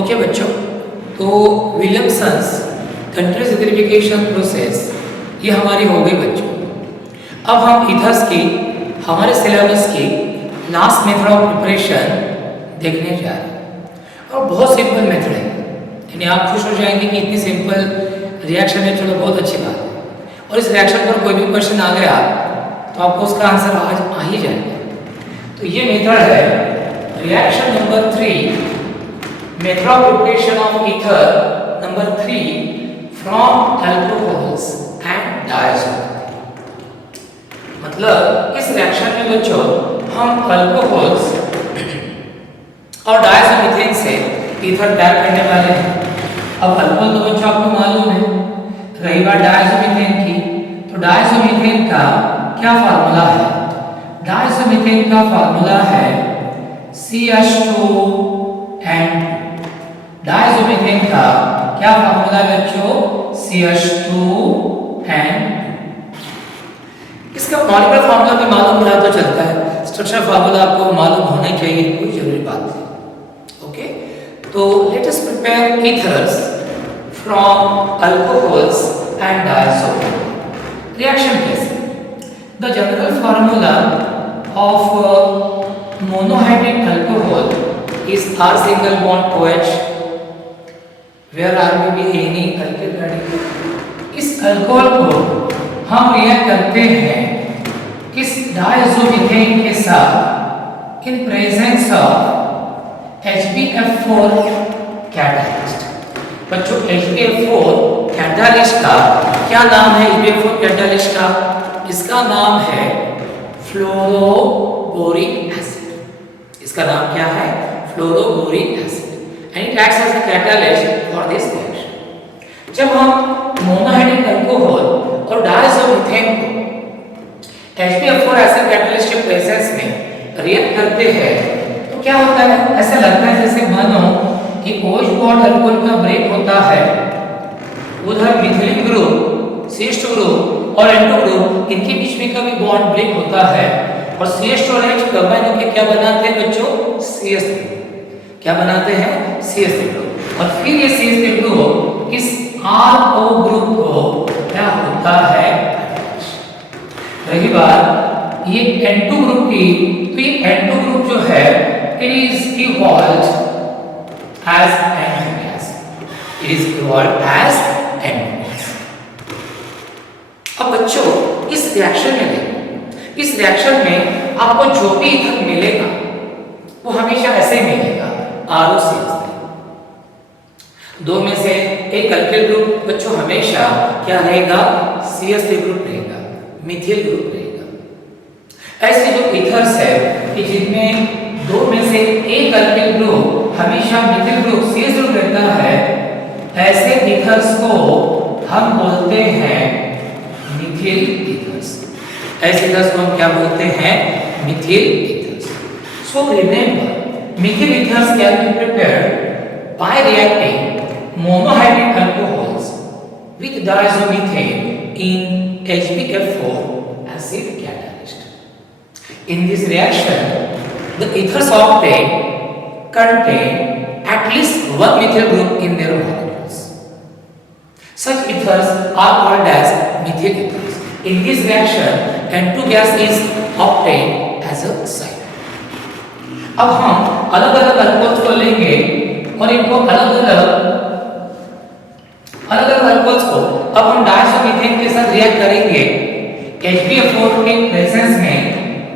Okay बच्चों, तो Williamson's countries acidification process ये हमारी हो गई बच्चों। अब हम इथर्स की हमारे सिलेबस की लास्ट मेथड ऑफ प्रिपरेशन देखने जा रहे हैं और बहुत सिंपल मेथड है, यानी आप खुश हो जाएंगे कि इतनी सिंपल रिएक्शन है। चलो बहुत अच्छी बात है। और इस रिएक्शन पर कोई भी क्वेश्चन आ गया तो आपको उसका आंसर आज आ ही जाएगा। तो ये मेथड है reaction number 3, method of preparation of ether number 3 from alcohols and diazomethane. मतलब इस रिएक्शन में बच्चों हम अल्कोहल्स और डायज़ोमीथेन से ईथर तैयार करने वाले हैं। अब अल्कोहल तो बच्चों आपको मालूम है। रही बात डायज़ोमीथेन की, तो डायज़ोमीथेन का क्या फार्मूला है? डायज़ोमीथेन का फार्मूला है CH2 and डायज़ोमीथेन का क्या फार्मूला है बच्चों? CH2 and इसका मॉलिक्यूलर फार्मूला भी मालूम रहा तो चलता है, स्ट्रक्चर फार्मूला आपको मालूम होना चाहिए, कोई जरूरी बात नहीं। ओके, तो let us prepare ethers from alcohols and diazomethane. Reaction कैसे? The general formula of monohydric alcohol is R single bond OH where R may be any alkyl radical। इस अल्कोहल को हम रिएक्ट करते हैं इस डायज़ोमीथेन के साथ इन प्रेजेंस ऑफ HbF4 कैटालिस्ट। बच्चों HbF4 कैटालिस्ट का क्या नाम है? HbF4 कैटालिस्ट का इसका नाम है फ्लोरोबोरिक एसिड। इसका नाम क्या है? Fluoroboric acid and it acts as a catalyst for this reaction. जब हम मोनोहाइड्रिक अल्कोहल और डायज़ोमीथेन को HbF4 एसिड कैटालिस्ट के प्रेजेंस में रिएक्ट करते हैं तो क्या होता है? ऐसा लगता है जैसे मानो कि OH बॉन्ड अल्कोहल का ब्रेक होता है, उधर मिथिलीन ग्रुप, CH2 ग्रुप और N2 ग्रुप इनके बीच में कभी बॉन्ड ब्रेक होता है और CH2 और H कंबाइन होकर क्या बनाते हैं बच्चों? CH3। क्या बनाते हैं? CH3 group. और फिर ये CH3 ग्रुप इस RO ग्रुप को क्या होता है? रही बात ये N2 ग्रुप की, तो ये N2 ग्रुप जो है it is evolved as N2 gas. It is evolved as N2 gas. अब बच्चों इस रिएक्शन में देखो, इस रिएक्शन में आपको जो भी ईथर मिलेगा वो हमेशा ऐसे ही मिलेगा, ROCH3। दो में से एक अल्किल ग्रुप बच्चों हमेशा क्या रहेगा? CH3 ग्रुप रहेगा, मिथिल ग्रुप रहेगा। ऐसे जो ईथर्स है कि जिनमें दो में से एक अल्किल ग्रुप हमेशा मिथिल ग्रुप CH ग्रुप रहता है, ऐसे ईथर्स को हम बोलते हैं मिथिल ईथर्स। ऐसे ईथर्स को हम क्या बोलते हैं? Mithil ethers. So remember, Mithil ethers can be prepared by reacting monohydrate alcohols with diazomethane in HbF4 acid catalyst. In this reaction, the ethers obtained contain at least one methyl group in their molecules. Such ethers are called as methyl ethers. In this reaction, N2 gas is obtained as a side. अब हम अलग-अलग alcohols को लेंगे और इनको अलग-अलग alcohols को अब हम डायज़ोमीथेन के साथ रिएक्ट करेंगे HbF4 के प्रेजेंस में,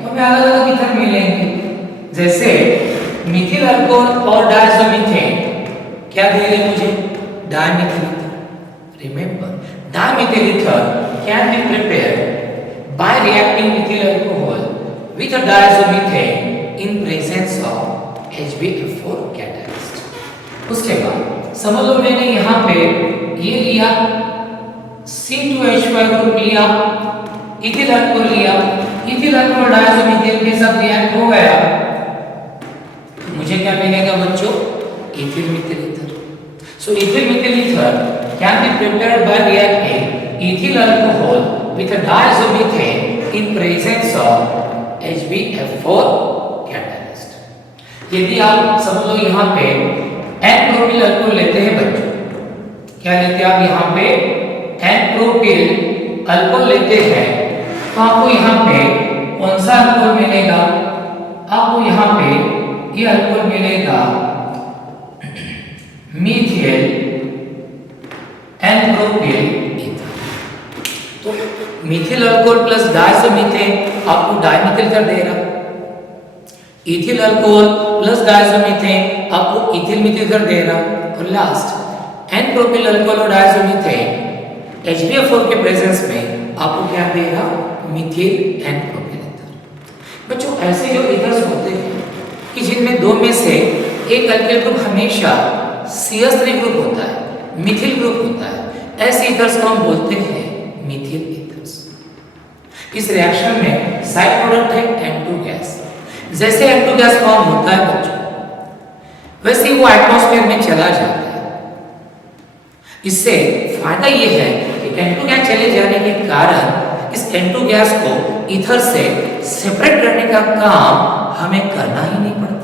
तो हमें अलग-अलग ईथर मिलेंगे। जैसे मिथिल अल्कोहल और डायज़ोमीथेन क्या दे रहे मुझे? Dimethyl ether. Remember, dimethyl ether can be prepared by reacting Mithil alcohol with a diazomethane in presence of HbF4 catalyst. उसके बाद समझ लो मैंने यहाँ पे ये लिया C2H5 ग्रुप लिया, इथिल अल्कोहल लिया, इथिल अल्कोहल डायज़ोमीथेन के साथ रिएक्ट हो गया, तो मुझे क्या मिलेगा बच्चों? Ethyl methyl ether. So ethyl methyl ether can be prepared by reacting ethyl alcohol with a diazomethane in presence of HbF4 catalyst. यदि आप समझ लो यहाँ पे एन प्रोपिल अल्कोहल लेते हैं बच्चों, क्या लेते हैं आप यहाँ पे एन प्रोपिल अल्कोहल लेते हैं, तो आपको यहाँ पे कौन सा अल्कोहल मिलेगा? आपको यहाँ पे ये अल्कोहल मिलेगा मीथिल एन प्रोपिल ईथर। तो मिथिल अल्कोहल प्लस डायज़ोमीथेन आपको डायमिथिल ईथर देगा, इथिल अल्कोहल प्लस डायज़ोमीथेन आपको इथिल मिथिल ईथर देगा, और लास्ट एन प्रोपिल अल्कोहल और डायज़ोमीथेन HBF4 के प्रेजेंस में आपको क्या देगा? Methyl n propyl ether. बच्चों ऐसे जो ईथर्स होते हैं कि जिनमें दो में से एक अल्किल ग्रुप हमेशा CH3 ग्रुप होता है, मिथिल ग्रुप होता है, ऐसे ईथर्स को हम बोलते हैं मिथिल ईथर्स। इस रिएक्शन में साइड प्रोडक्ट है N2 गैस। जैसे N2 गैस फॉर्म होता है बच्चों, वैसे वो एटमॉस्फेयर में चला जाता है। इससे फायदा ये है कि N2 गैस चले जाने के कारण इस N2 गैस को ईथर से सेपरेट करने का काम हमें करना ही नहीं पड़ता,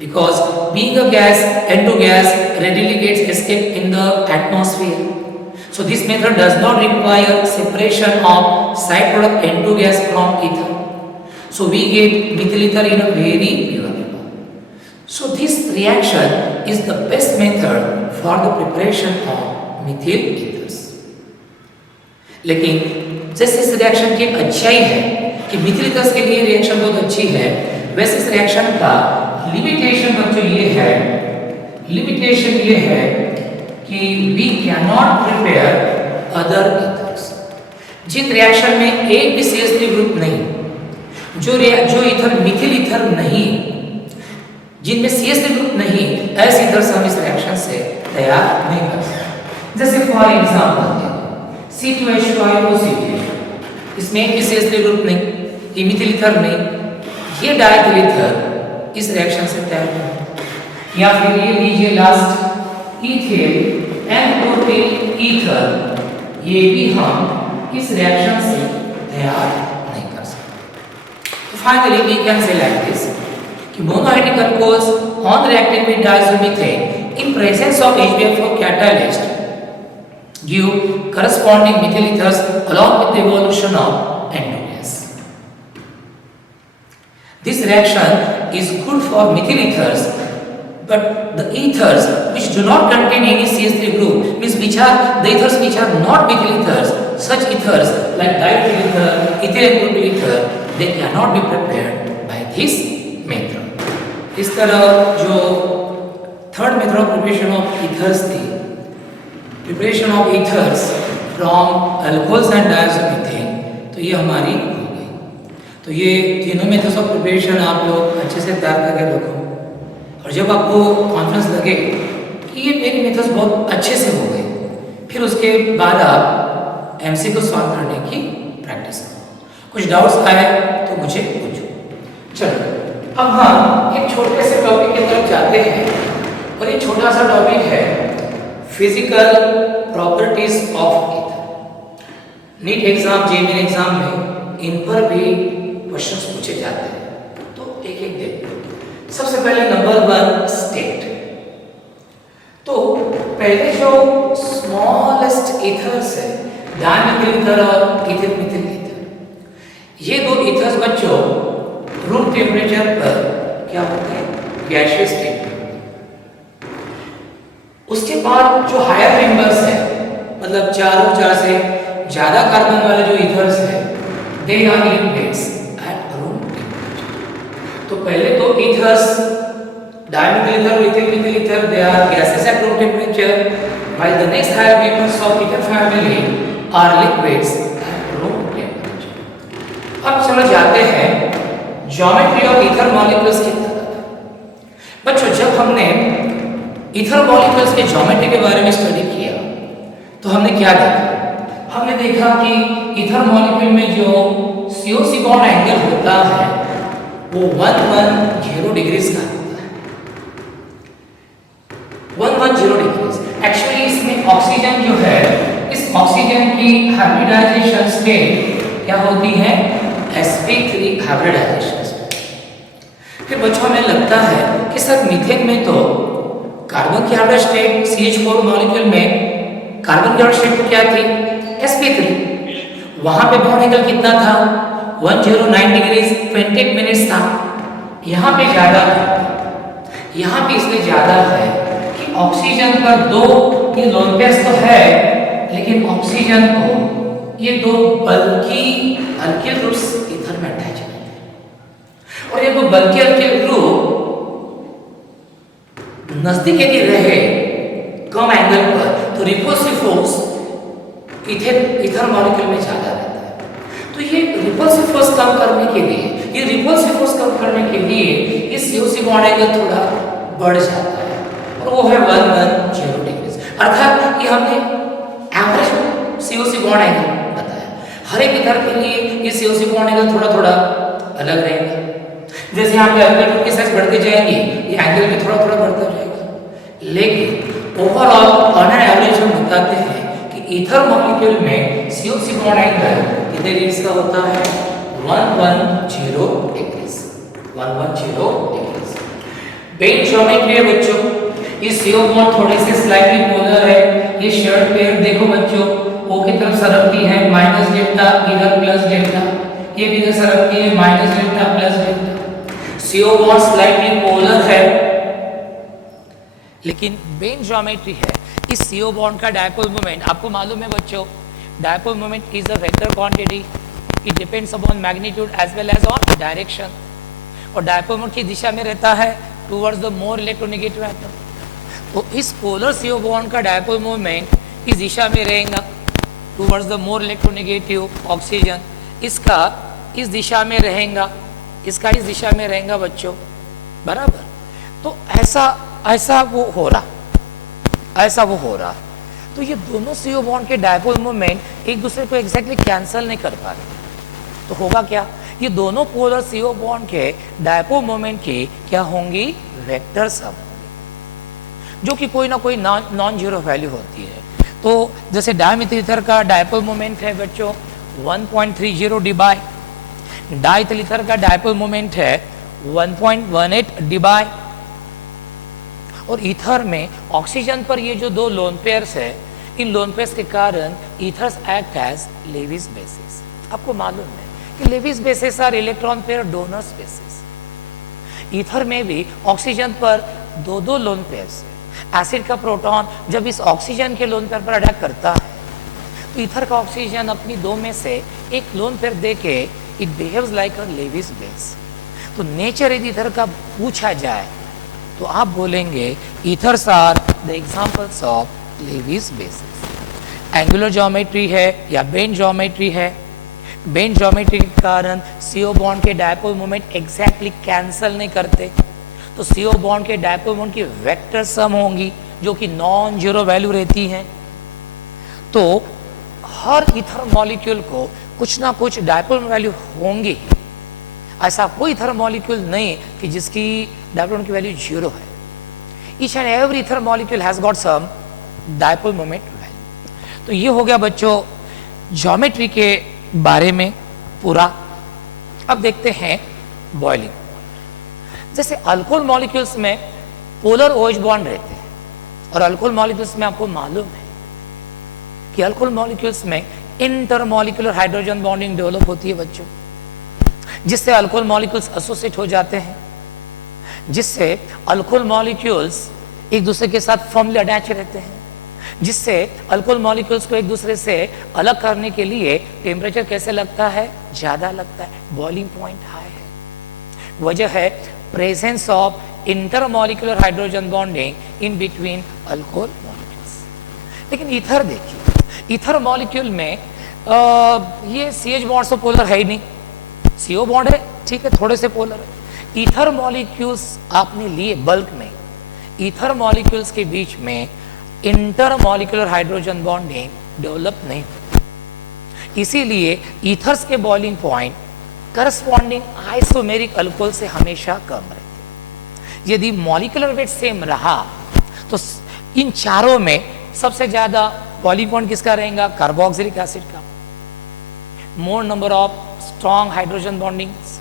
because being a gas, N2 gas readily gets escape in the atmosphere. So this method does not require separation of side product N2 gas from ether. So we get methyl ether in a very pure way. So this reaction is the best method for the preparation of methyl ethers. लेकिन जैसे इस reaction की अच्छाई है कि Mithil ethers के लिए reaction बहुत अच्छी है, वैसे इस रिएक्शन का लिमिटेशन बच्चों ये है, लिमिटेशन ये है कि we can not prepare other ethers. जिन रिएक्शन में एक भी CH3 ग्रुप नहीं, जो ईथर मिथिल ईथर नहीं, जिनमें CH3 ग्रुप नहीं, ऐसे ईथर्स हम इस रिएक्शन से तैयार नहीं कर सकते। जैसे फॉर एग्जांपल C2H2 इसमें एक भी CH3 ग्रुप नहीं, ये मिथिल ईथर नहीं, ये डायथिल ईथर इस रिएक्शन से तैयार होगा। या फिर ये लीजिए last ethyl n propyl ether, ये भी हम इस रिएक्शन से तैयार नहीं कर सकते। Finally we can say like this कि monohydric alcohols on reacting with diazomethane in presence of HBF4 catalyst give corresponding methyl ethers along with the evolution of N2 gas. This reaction is good for methyl ethers, but the ethers which do not contain any CH3 group, means the ethers which are not methyl ethers, such ethers like diethyl ether, ethyl and propyl ether, they cannot be prepared by this method. इस तरह जो third method of preparation of ethers थी, preparation of ethers from alcohols and diazomethane, तो ये हमारी हो गई। तो ये तीनों मेथड्स ऑफ प्रिपरेशन आप लोग अच्छे से तैयार करके रखो, और जब आपको कॉन्फिडेंस लगे कि ये मेरी मेथड्स बहुत अच्छे से हो गए, फिर उसके बाद आप MCQ सॉल्व करने की प्रैक्टिस करो। कुछ डाउट्स आए तो मुझे पूछो। चलो अब हम एक छोटे से टॉपिक की तरफ जाते हैं, और ये छोटा सा टॉपिक है physical properties of ether. NEET exam, JEE exam में इन पर भी क्वेश्चंस पूछे जाते हैं, तो एक एक देखते। सबसे पहले नंबर 1 स्टेट। तो पहले जो स्मॉलेस्ट ईथर्स है, डायमिथिल ईथर और इथिल मिथिल ईथर, ये दो ईथर्स बच्चों रूम टेम्परेचर पर क्या होते हैं? Gaseous state. उसके बाद जो हायर मेंबर्स है, मतलब 4 से ज्यादा कार्बन वाले जो ईथर्स है, they are liquids at room temperature. तो पहले तो ईथर्स डायमिथिल ईथर और ethyl methyl ether, they are gases at room temperature, while the next higher members of ether family are liquids at room temperature. अब चलो जाते हैं geometry of ether molecules की तरफ। बच्चों जब हमने ईथर मॉलिक्यूल्स के ज्योमेट्री के बारे में स्टडी किया तो हमने क्या देखा? हमने देखा कि ईथर मॉलिक्यूल में जो CO-C बॉन्ड एंगल होता है वो 110 डिग्रीज का होता है। 110 डिग्रीज। एक्चुअली इसमें ऑक्सीजन जो है, इस ऑक्सीजन की हाइब्रिडाइजेशन स्टेट क्या होती है? sp3 hybridisation state. फिर बच्चों हमें लगता है कि सर मीथेन में तो कार्बन की हार्डर स्टेट CH4 मॉलिक्यूल में कार्बन की हार्डर स्टेट तो क्या थी, sp3। वहां पे बॉन्ड एंगल कितना था, 109 डिग्रीज 28 मिनट्स था। यहाँ पे ज्यादा है, यहाँ पे इसलिए ज्यादा है कि ऑक्सीजन पर दो ये लोन पेयर्स तो है, लेकिन ऑक्सीजन को ये दो बल्कि अल्किल ग्रुप्स ईथर में अटैच रहते हैं। और ये दो बल्कि अल्किल ग्रुप नजदीक यदि रहे कम एंगल पर तो रिपल्सिव फोर्स ईथर मॉलिक्यूल में ज्यादा रहता है। तो ये रिपल्सिव फोर्स कम करने के लिए, ये रिपल्सिव फोर्स कम करने के लिए इस COC बॉन्ड एंगल थोड़ा बढ़ जाता है और वो है 110 डिग्री। अर्थात ये हमने एवरेज COC बॉन्ड एंगल बताया। हर एक ईथर के लिए ये COC बॉन्ड एंगल थोड़ा थोड़ा अलग रहेगा। जैसे यहाँ पे अल्किल ग्रुप की साइज बढ़ते जाएंगे, ये एंगल भी थोड़ा थोड़ा बढ़ता जाएगा। लेकिन ओवरऑल ऑन एन एवरेज हम बताते हैं कि ईथर मॉलिक्यूल में COC बॉन्ड एंगल कितने डिग्री का होता है, 110 डिग्री। 110 डिग्री। बेन ज्योमेट्री है बच्चों, ये CO बॉन्ड थोड़े से स्लाइटली पोलर है। ये शर्ट पेयर देखो बच्चों, O की तरफ सरकती है माइनस डेल्टा, इधर प्लस डेल्टा, ये भी इधर सरकती है minus delta plus delta. CO bond slightly polar है, लेकिन बेन ज्योमेट्री है। इस CO बॉन्ड का डायपोल मोमेंट आपको मालूम है बच्चों, dipole moment is a vector quantity, it depends upon magnitude as well as on direction. और डायपोल मोमेंट की दिशा में रहता है towards the more electronegative atom. तो इस पोलर CO बॉन्ड का डायपोल मोमेंट इस दिशा में रहेगा towards the more electronegative oxygen, इसका इस दिशा में रहेगा, इसका इस दिशा में रहेगा बच्चों, बराबर। तो ऐसा वो हो रहा। तो ये दोनों CO बॉन्ड के डायपोल मोमेंट एक दूसरे को एग्जैक्टली कैंसिल नहीं कर पा रहे। तो होगा क्या, ये दोनों पोलर CO बॉन्ड के डायपोल मोमेंट की क्या होंगी, वेक्टर सम, जो कि कोई ना कोई नॉन जीरो वैल्यू होती है। तो जैसे डायमीथाइल ईथर का डायपोल मोमेंट है बच्चों 1.30 डिबाई, डाइथिल ईथर का डायपोल मोमेंट है 1.18 डिबाई। और ईथर में ऑक्सीजन पर ये जो दो लोन पेयर्स है, इन लोन पेयर्स के कारण ethers act as Lewis bases. आपको मालूम है कि Lewis bases are electron pair donor species. Ether में भी ऑक्सीजन पर दो दो लोन पेयर्स है। एसिड का प्रोटॉन जब इस ऑक्सीजन के लोन पेयर पर अटैक करता है तो ईथर का ऑक्सीजन अपनी दो में से एक लोन पेयर दे के it behaves like a Lewis base. तो नेचर यदि ईथर का पूछा जाए तो आप बोलेंगे ethers are the examples of Lewis bases. Angular geometry है या बेन ज्योमेट्री है, बेन ज्योमेट्री के कारण CO बॉन्ड के डायपोल मोमेंट एग्जैक्टली कैंसिल नहीं करते, तो CO बॉन्ड के डायपोल मोमेंट की वेक्टर सम होंगी जो कि नॉन जीरो वैल्यू रहती हैं। तो हर ईथर मॉलिक्यूल को कुछ ना कुछ डायपोल वैल्यू होंगी। ऐसा कोई ईथर मॉलिक्यूल नहीं कि जिसकी डायपोल की वैल्यू जीरो है। Each and every ether molecule has got some dipole moment value. तो ये हो गया बच्चों ज्योमेट्री के बारे में पूरा। अब देखते हैं बॉइलिंग। जैसे अल्कोहल मॉलिक्यूल्स में पोलर OH बॉन्ड रहते हैं, और अल्कोहल मॉलिक्यूल्स में आपको मालूम है कि अल्कोहल मॉलिक्यूल्स में इंटरमॉलिक्यूलर हाइड्रोजन बॉन्डिंग डेवलप होती है बच्चों, जिससे अल्कोहल मॉलिक्यूल्स एसोसिएट हो जाते हैं, जिससे अल्कोहल मॉलिक्यूल्स एक दूसरे के साथ फर्मली अटैच रहते हैं, जिससे अल्कोहल मॉलिक्यूल्स को एक दूसरे से अलग करने के लिए टेम्परेचर कैसे लगता है, ज्यादा लगता है, बॉइलिंग पॉइंट हाई है। वजह है presence of intermolecular hydrogen bonding in between alcohol molecules. लेकिन ईथर देखिए, ईथर मॉलिक्यूल में ये CH बॉन्ड तो पोलर है ही नहीं, CO बॉन्ड है, ठीक है, थोड़े से पोलर है। ईथर मॉलिक्यूल्स आपने लिए बल्क में, ईथर मॉलिक्यूल्स के बीच में इंटरमॉलिक्यूलर हाइड्रोजन बॉन्डिंग डेवलप नहीं होती। इसीलिए ईथर्स के boiling point corresponding isomeric alcohol से हमेशा कम रहते। यदि मॉलिक्यूलर वेट सेम रहा तो इन चारों में सबसे ज्यादा बॉइलिंग पॉइंट किसका रहेगा, कार्बोक्सिलिक एसिड का। मोर number of strong hydrogen bondings,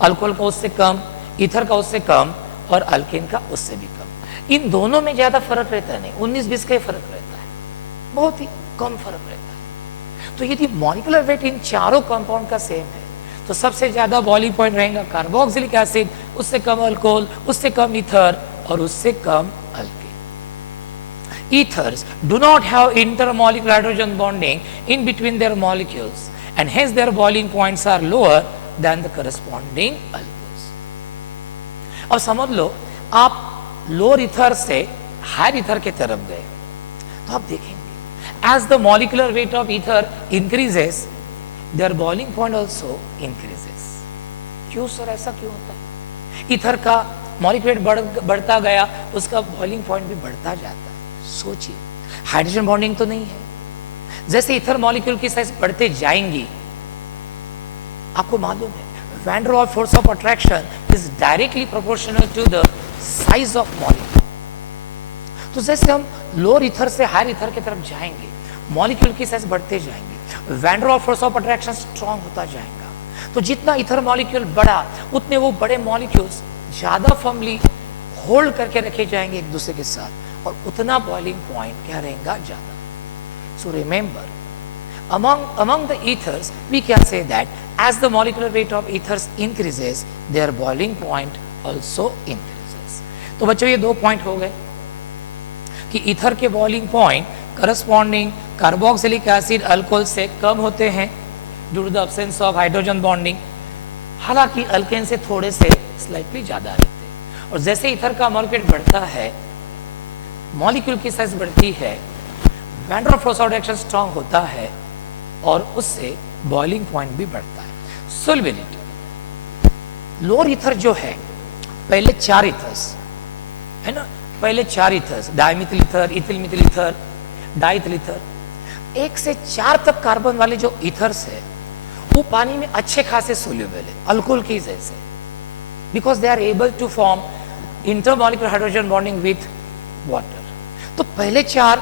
alcohol का उससे कम, ईथर का उससे कम और अल्केन का उससे भी कम। इन दोनों में ज्यादा फर्क रहता नहीं, 19-20 का ही फर्क रहता है, बहुत ही कम फर्क रहता है। तो यदि मॉलिक्यूलर वेट इन चारों कंपाउंड का सेम है तो सबसे ज्यादा बॉइलिंग पॉइंट रहेगा कार्बोक्सिलिक एसिड, उससे कम अल्कोहल, उससे कम ईथर और उससे कम alkyne. Ethers do not have intermolecular hydrogen bonding in between their molecules and hence their boiling points are lower than the corresponding alcohols. अब समझ लो आप लोअर ईथर से higher ether के तरफ गए तो आप देखेंगे as the molecular weight of ether increases their boiling point also increases. क्यों सर, ऐसा क्यों होता है? ईथर का मॉलिक्यूलर वेट बढ़ता गया, उसका बॉइलिंग पॉइंट भी बढ़ता जाता है। सोचिए, हाइड्रोजन बॉन्डिंग तो नहीं है, जैसे ईथर मॉलिक्यूल की साइज बढ़ते जाएंगी, आपको मालूम है van der Waals force of attraction is directly proportional to the size of molecule. तो जैसे हम लोअर ईथर से हायर ईथर की तरफ जाएंगे, मॉलिक्यूल की साइज बढ़ते जाएंगे, van der Waals force of attraction strong होता जाएगा। तो जितना ईथर मॉलिक्यूल बढ़ा, उतने वो बड़े मॉलिक्यूल्स ज्यादा फर्मली होल्ड करके रखे जाएंगे एक दूसरे के साथ, और उतना बॉइलिंग पॉइंट क्या रहेगा, ज्यादा। So remember, among the ethers we can say that as the molecular weight of ethers increases their boiling point also increases. तो बच्चों ये 2 पॉइंट हो गए कि ईथर के boiling point corresponding carboxylic acid alcohol से कम होते हैं due to the absence of hydrogen bonding, हालांकि अल्केन से थोड़े से स्लाइटली ज्यादा रहते हैं। और जैसे ईथर का मॉलिक्यूल बढ़ता है, मॉलिक्यूल की साइज बढ़ती है, van der Waals attraction strong होता है और उससे बॉइलिंग पॉइंट भी बढ़ता है। सोल्युबिलिटी, लोअर ईथर जो है, पहले 4 ईथर्स है ना, पहले 4 ethers, dimethyl ether, ethyl methyl ether, diethyl ether, 1 से 4 तक कार्बन वाले जो ईथर्स है वो पानी में अच्छे खासे सोल्यूबल है अल्कोहल की जैसे, because they are able to form intermolecular hydrogen bonding with water. तो पहले 4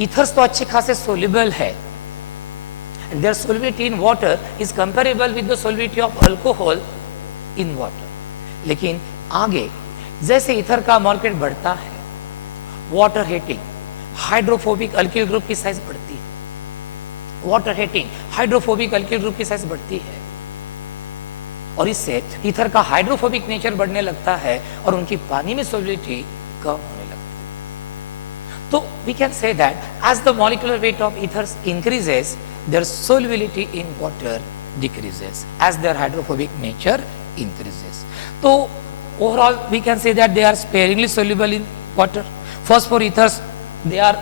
ईथर्स तो अच्छे खासे सोल्यूबल है, and their solubility in water is comparable with the solubility of alcohol in water. लेकिन आगे जैसे ईथर का मॉलिक्यूल बढ़ता है, water heating hydrophobic alkyl group की साइज बढ़ती है, water heating hydrophobic alkyl group की साइज बढ़ती है, और इससे ईथर का हाइड्रोफोबिक नेचर बढ़ने लगता है और उनकी पानी में सोल्युबिलिटी कम होने लगती है। तो we can say that as the molecular weight of ethers increases, their solubility in water decreases as their hydrophobic nature increases. So overall we can say that they are sparingly soluble in water. Phosphor ethers, they are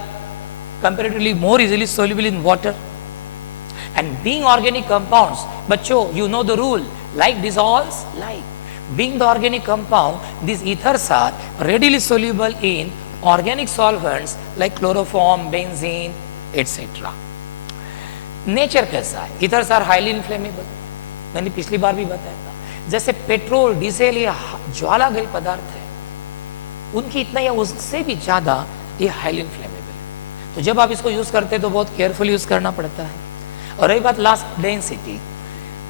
comparatively more easily soluble in water, and being organic compounds, bachcho you know the rule, like dissolves like. Being the organic compound, these ethers are readily soluble in organic solvents like chloroform, benzene, etc. Nature कैसा है, ethers are highly inflammable, मैंने पिछली बार भी बताया था। जैसे petrol, diesel या ज्वालाग्री पदार्थ है, उनकी इतना या उससे भी ज्यादा ये हाईली इन्फ्लेमेबल है। तो जब आप इसको यूज करते हैं तो बहुत केयरफुली यूज करना पड़ता है। और रही बात लास्ट डेंसिटी,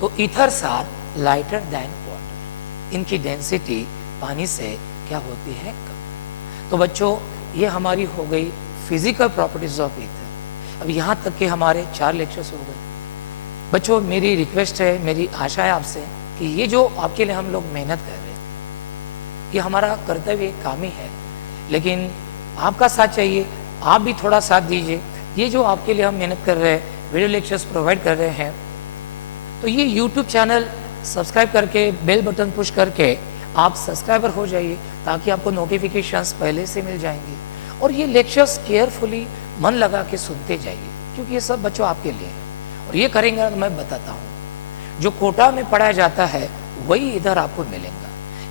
तो ethers are lighter than water, इनकी डेंसिटी पानी से क्या होती है, कम। तो बच्चों ये हमारी हो गई फिजिकल प्रॉपर्टीज ऑफ ईथर। अब यहाँ तक के हमारे 4 लेक्चर्स हो गए। बच्चों मेरी रिक्वेस्ट है, मेरी आशा है आपसे कि ये जो आपके लिए हम लोग मेहनत कर रहे हैं, ये हमारा कर्तव्य काम ही है, लेकिन आपका साथ चाहिए, आप भी थोड़ा साथ दीजिए। ये जो आपके लिए हम मेहनत कर रहे हैं, वीडियो लेक्चर्स प्रोवाइड कर रहे हैं, तो ये यूट्यूब चैनल सब्सक्राइब करके बेल बटन पुश करके आप सब्सक्राइबर हो जाइए, ताकि आपको नोटिफिकेशंस पहले से मिल जाएंगे। और ये लेक्चर्स केयरफुली मन लगा के सुनते जाइए, क्योंकि ये सब बच्चों आपके लिए है। और ये करेंगे तो मैं बताता हूँ, जो कोटा में पढ़ाया जाता है वही इधर आपको मिलेगा।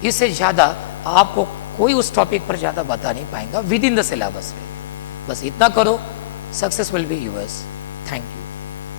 इससे ज़्यादा आपको कोई उस टॉपिक पर ज़्यादा बता नहीं पाएगा विद इन द सिलेबस में। बस इतना करो, success will be yours. Thank you.